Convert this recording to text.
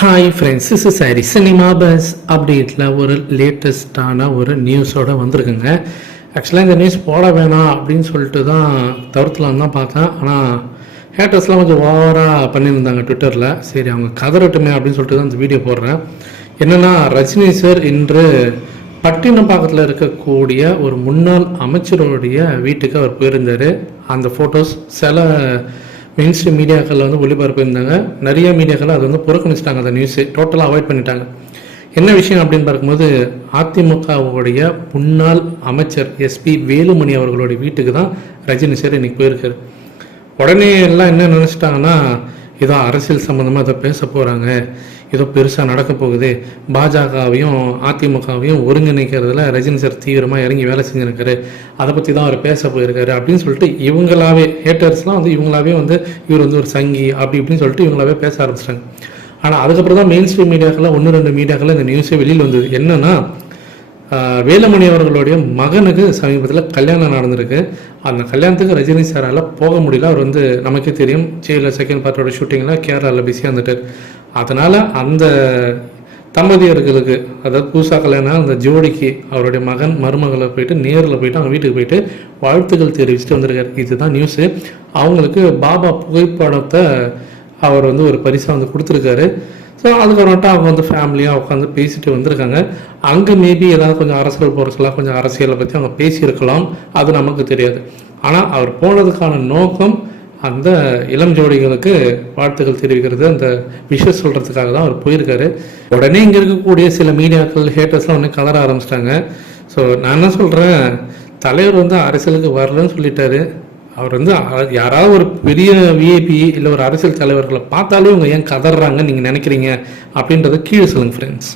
Hi friends is sorry cinema buzz அப்டேட்டில் ஒரு லேட்டஸ்டான ஒரு நியூஸோட வந்திருக்குங்க. ஆக்சுவலாக இந்த நியூஸ் போட வேணாம் அப்படின்னு சொல்லிட்டு தான் தவிர்த்துலாம் தான் பார்த்தேன். ஆனால் ஹேட்டர்ஸ்லாம் கொஞ்சம் ஓவராக பண்ணியிருந்தாங்க ட்விட்டரில் சரி அவங்க கதறட்டுமே அப்படின்னு சொல்லிட்டு தான் இந்த வீடியோ போடுறேன். என்னென்னா ரஜினி சார் இன்று பட்டினப்பாக்கத்தில் இருக்கக்கூடிய ஒரு முன்னாள் அமைச்சருடைய வீட்டுக்கு அவர் போயிருந்தார். அந்த ஃபோட்டோஸ் சில மெயின் ஸ்ட்ரீம் மீடியாக்களில் வந்து ஒளிபரப்பியிருந்தாங்க நிறைய மீடியாக்கள் அதை வந்து புறக்கணிச்சிட்டாங்க அந்த நியூஸை டோட்டலாக அவாய்ட் பண்ணிட்டாங்க. என்ன விஷயம் அப்படின்னு பார்க்கும்போது அதிமுகவுடைய முன்னாள் அமைச்சர் எஸ்பி வேலுமணி அவர்களுடைய வீட்டுக்கு தான் ரஜினி சார் இன்னைக்கு போயிருக்காரு. உடனே எல்லாம் என்ன நினச்சிட்டாங்கன்னா ஏதோ அரசியல் சம்மந்தமாக இதை பேச போகிறாங்க ஏதோ பெருசாக நடக்க போகுது. பாஜகவையும் அதிமுகவையும் ஒருங்கிணைக்கிறதுல ரஜினி சார் தீவிரமாக இறங்கி வேலை செஞ்சுருக்காரு. அதை பற்றி தான் அவர் பேச போயிருக்காரு அப்படின்னு சொல்லிட்டு இவங்களாவே ஹேட்டர்ஸ்லாம் வந்து இவங்களாவே வந்து இவர் வந்து ஒரு சங்கி அப்படி இப்படின்னு சொல்லிட்டு இவங்களாவே பேச ஆரம்பிச்சிட்டாங்க. ஆனால் அதுக்கப்புறம் தான் மெயின் ஸ்ட்ரீம் மீடியாக்கெல்லாம் ஒன்று ரெண்டு மீடியாக்கெல்லாம் இந்த நியூஸே வெளியில் வந்தது. என்னென்னா வேலுமணி அவர்களுடைய மகனுக்கு சமீபத்தில் கல்யாணம் நடந்திருக்கு. அந்த கல்யாணத்துக்கு ரஜினி சாரால் போக முடியல. அவர் வந்து நமக்கே தெரியும். ஜெயில செகண்ட் பார்ட்டோட ஷூட்டிங்கில் கேரளாவில் பிஸியாக இருந்துட்டார். அதனால் அந்த தம்பதியர்களுக்கு அதாவது பூசா கல்யாணம் அந்த ஜோடிக்கு அவருடைய மகன் மருமகளை போயிட்டு நேரில் போயிட்டு அவங்க வீட்டுக்கு போயிட்டு வாழ்த்துக்கள் தெரிவிச்சுட்டு வந்திருக்காரு. இதுதான் நியூஸு அவங்களுக்கு பாபா புகைப்படத்தை அவர் வந்து ஒரு பரிசாக வந்து கொடுத்துருக்காரு. ஸோ அதுக்கப்புறம் அவங்க வந்து ஃபேமிலியாக உட்காந்து பேசிட்டு வந்திருக்காங்க. அங்கே மேபி ஏதாவது கொஞ்சம் அரசியல் பொருட்களாக கொஞ்சம் அரசியலை பற்றி அவங்க பேசியிருக்கலாம். அது நமக்கு தெரியாது. ஆனால் அவர் போனதுக்கான நோக்கம் அந்த இளம் ஜோடிகளுக்கு வாழ்த்துக்கள் தெரிவிக்கிறது. அந்த விஷயம் சொல்கிறதுக்காக தான் அவர் போயிருக்காரு. உடனே இங்கே இருக்கக்கூடிய சில மீடியாக்கள் ஹேட்டர்ஸ்லாம் உடனே கலர ஆரம்பிச்சிட்டாங்க. ஸோ நான் என்ன சொல்கிறேன் தலைவர் வந்து அரசியலுக்கு வரலன்னு சொல்லிட்டாரு. அவர் வந்து யாராவது ஒரு பெரிய விஐபி இல்லை ஒரு அரசியல் தலைவர்களை பார்த்தாலே இவங்க ஏன் கதறாங்கன்னு நீங்கள் நினைக்கிறீங்க அப்படின்றத கீழே சொல்லுங்கள் ஃப்ரெண்ட்ஸ்